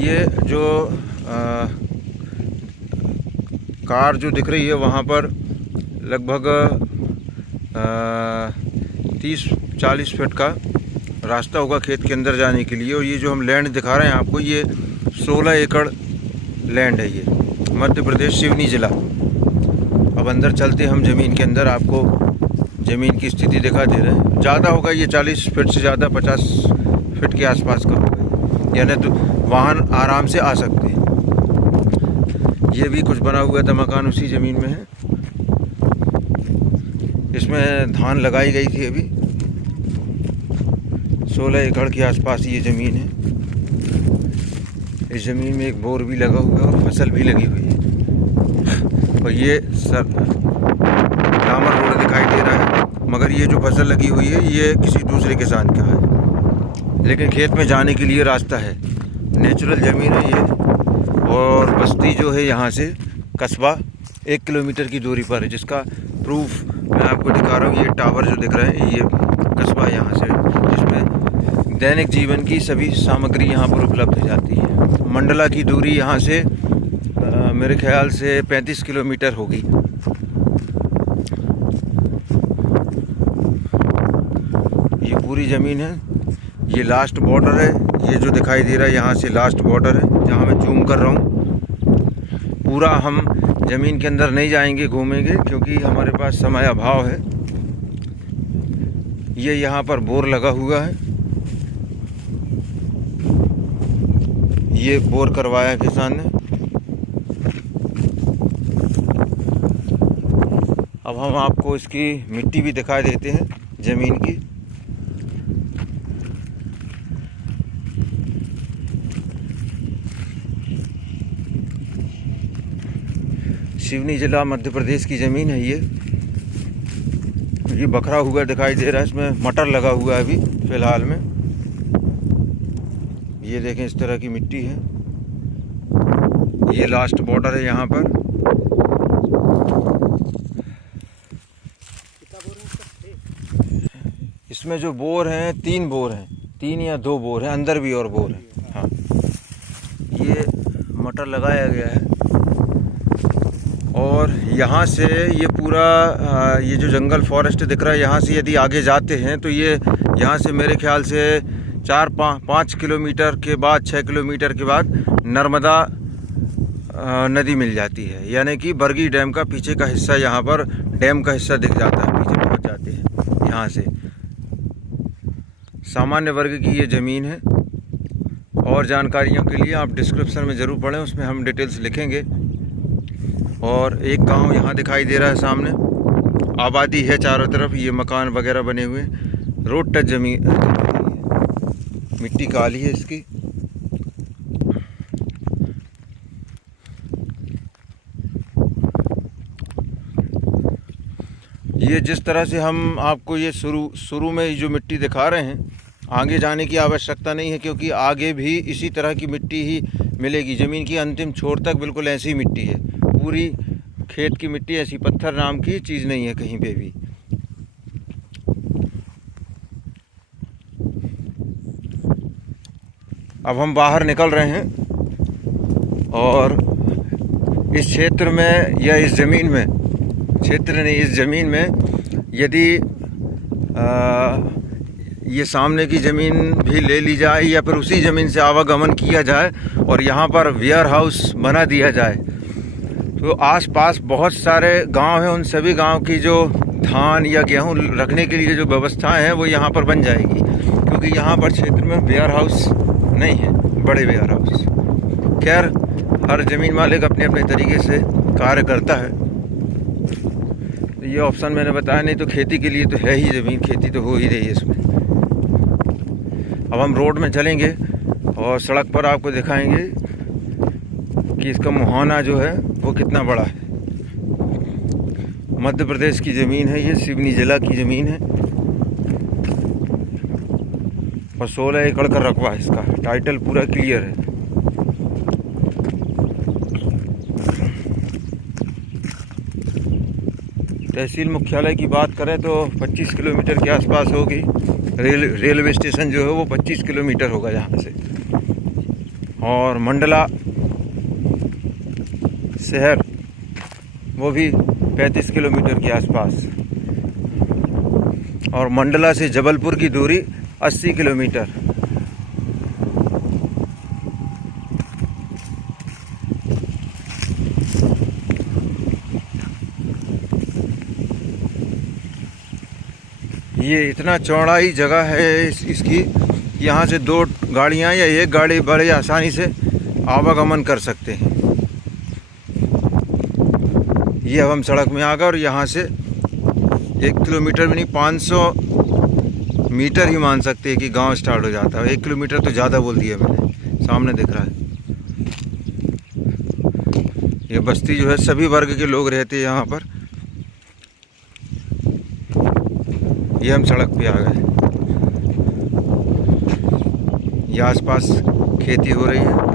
ये जो कार जो दिख रही है वहाँ पर लगभग 30-40 फीट का रास्ता होगा खेत के अंदर जाने के लिए। और ये जो हम लैंड दिखा रहे हैं आपको, ये 16 एकड़ लैंड है, ये मध्य प्रदेश सिवनी ज़िला। अब अंदर चलते हम ज़मीन के अंदर, आपको ज़मीन की स्थिति दिखा दे रहे हैं। ज़्यादा होगा ये 40 फीट से ज़्यादा, 50 फीट के आसपास का होगा, यानी तो वाहन आराम से आ सकते हैं। ये भी कुछ बना हुआ था मकान उसी ज़मीन में है। इसमें धान लगाई गई थी अभी। 16 एकड़ के आसपास ये ज़मीन है। इस ज़मीन में एक बोर भी लगा हुआ है और फसल भी लगी हुई है। और ये डामर रोड दिखाई दे रहा है, मगर ये जो फसल लगी हुई है ये किसी दूसरे किसान का है, लेकिन खेत में जाने के लिए रास्ता है। नेचुरल ज़मीन है ये। और बस्ती जो है यहाँ से कस्बा 1 किलोमीटर की दूरी पर है, जिसका प्रूफ मैं आपको दिखा रहा हूँ। ये टावर जो दिख रहा है, ये कस्बा यहाँ से, जिसमें दैनिक जीवन की सभी सामग्री यहाँ पर उपलब्ध हो जाती है। मंडला की दूरी यहाँ से मेरे ख्याल से 35 किलोमीटर होगी। ये पूरी ज़मीन है। ये लास्ट बॉर्डर है, ये जो दिखाई दे रहा है यहाँ से लास्ट बॉर्डर है, जहाँ मैं जूम कर रहा हूँ। पूरा हम ज़मीन के अंदर नहीं जाएंगे, घूमेंगे, क्योंकि हमारे पास समय अभाव है। ये यहाँ पर बोर लगा हुआ है, ये बोर करवाया किसान ने। अब हम आपको इसकी मिट्टी भी दिखा देते हैं ज़मीन की। सिवनी ज़िला मध्य प्रदेश की ज़मीन है ये। बखरा हुआ दिखाई दे रहा है, इसमें मटर लगा हुआ है अभी फ़िलहाल में। ये देखें, इस तरह की मिट्टी है। ये लास्ट बॉर्डर है यहाँ पर। इसमें जो बोर हैं 3 बोर हैं, 3 या 2 बोर हैं, अंदर भी और बोर हैं। हाँ, ये मटर लगाया गया है। और यहाँ से ये पूरा ये जो जंगल फॉरेस्ट दिख रहा है, यहाँ से यदि आगे जाते हैं तो ये यहाँ से मेरे ख्याल से 4-5 किलोमीटर के बाद, 6 किलोमीटर के बाद नर्मदा नदी मिल जाती है। यानी कि बरगी डैम का पीछे का हिस्सा, यहाँ पर डैम का हिस्सा दिख जाता है। पीछे पहुँच जाते हैं यहाँ से। सामान्य वर्ग की ये ज़मीन है। और जानकारियों के लिए आप डिस्क्रिप्शन में ज़रूर पढ़ें, उसमें हम डिटेल्स लिखेंगे। और एक गांव यहाँ दिखाई दे रहा है सामने, आबादी है चारों तरफ, ये मकान वगैरह बने हुए। रोड टच ज़मीन, मिट्टी काली है इसकी। ये जिस तरह से हम आपको ये शुरू में जो मिट्टी दिखा रहे हैं, आगे जाने की आवश्यकता नहीं है, क्योंकि आगे भी इसी तरह की मिट्टी ही मिलेगी। ज़मीन की अंतिम छोर तक बिल्कुल ऐसी मिट्टी है। पूरी खेत की मिट्टी ऐसी, पत्थर नाम की चीज़ नहीं है कहीं पे भी। अब हम बाहर निकल रहे हैं और इस क्षेत्र में या इस ज़मीन में, क्षेत्र नहीं, इस ज़मीन में यदि ये सामने की ज़मीन भी ले ली जाए या फिर उसी ज़मीन से आवागमन किया जाए और यहाँ पर वेयर हाउस बना दिया जाए, तो आसपास बहुत सारे गांव हैं। उन सभी गांव की जो धान या गेहूं रखने के लिए जो व्यवस्थाएं हैं वो यहाँ पर बन जाएगी, क्योंकि यहाँ पर क्षेत्र में वेयर हाउस नहीं है, बड़े वेयर हाउस। खैर, हर ज़मीन मालिक अपने अपने तरीके से कार्य करता है। तो ये ऑप्शन मैंने बताया, नहीं तो खेती के लिए तो है ही ज़मीन, खेती तो हो ही रही है इसमें। अब हम रोड में चलेंगे और सड़क पर आपको दिखाएंगे कि इसका मुहाना जो है वो कितना बड़ा है। मध्य प्रदेश की ज़मीन है ये, सिवनी ज़िला की ज़मीन है और 16 एकड़ का रकबा है इसका। टाइटल पूरा क्लियर है। तहसील मुख्यालय की बात करें तो 25 किलोमीटर के आसपास होगी। रेलवे स्टेशन जो है वो 25 किलोमीटर होगा यहाँ से। और मंडला शहर वो भी 35 किलोमीटर के आसपास, और मंडला से जबलपुर की दूरी 80 किलोमीटर। ये इतना चौड़ाई जगह है इसकी, यहाँ से 2 गाड़ियाँ या 1 गाड़ी बड़े आसानी से आवागमन कर सकते हैं। ये अब हम सड़क में आ गए और यहाँ से 1 किलोमीटर भी नहीं, 500 मीटर ही मान सकते हैं कि गांव स्टार्ट हो जाता है। 1 किलोमीटर तो ज़्यादा बोल दिया मैंने, सामने दिख रहा है। ये बस्ती जो है सभी वर्ग के लोग रहते हैं यहाँ पर। ये हम सड़क पे आ गए। ये आसपास खेती हो रही है।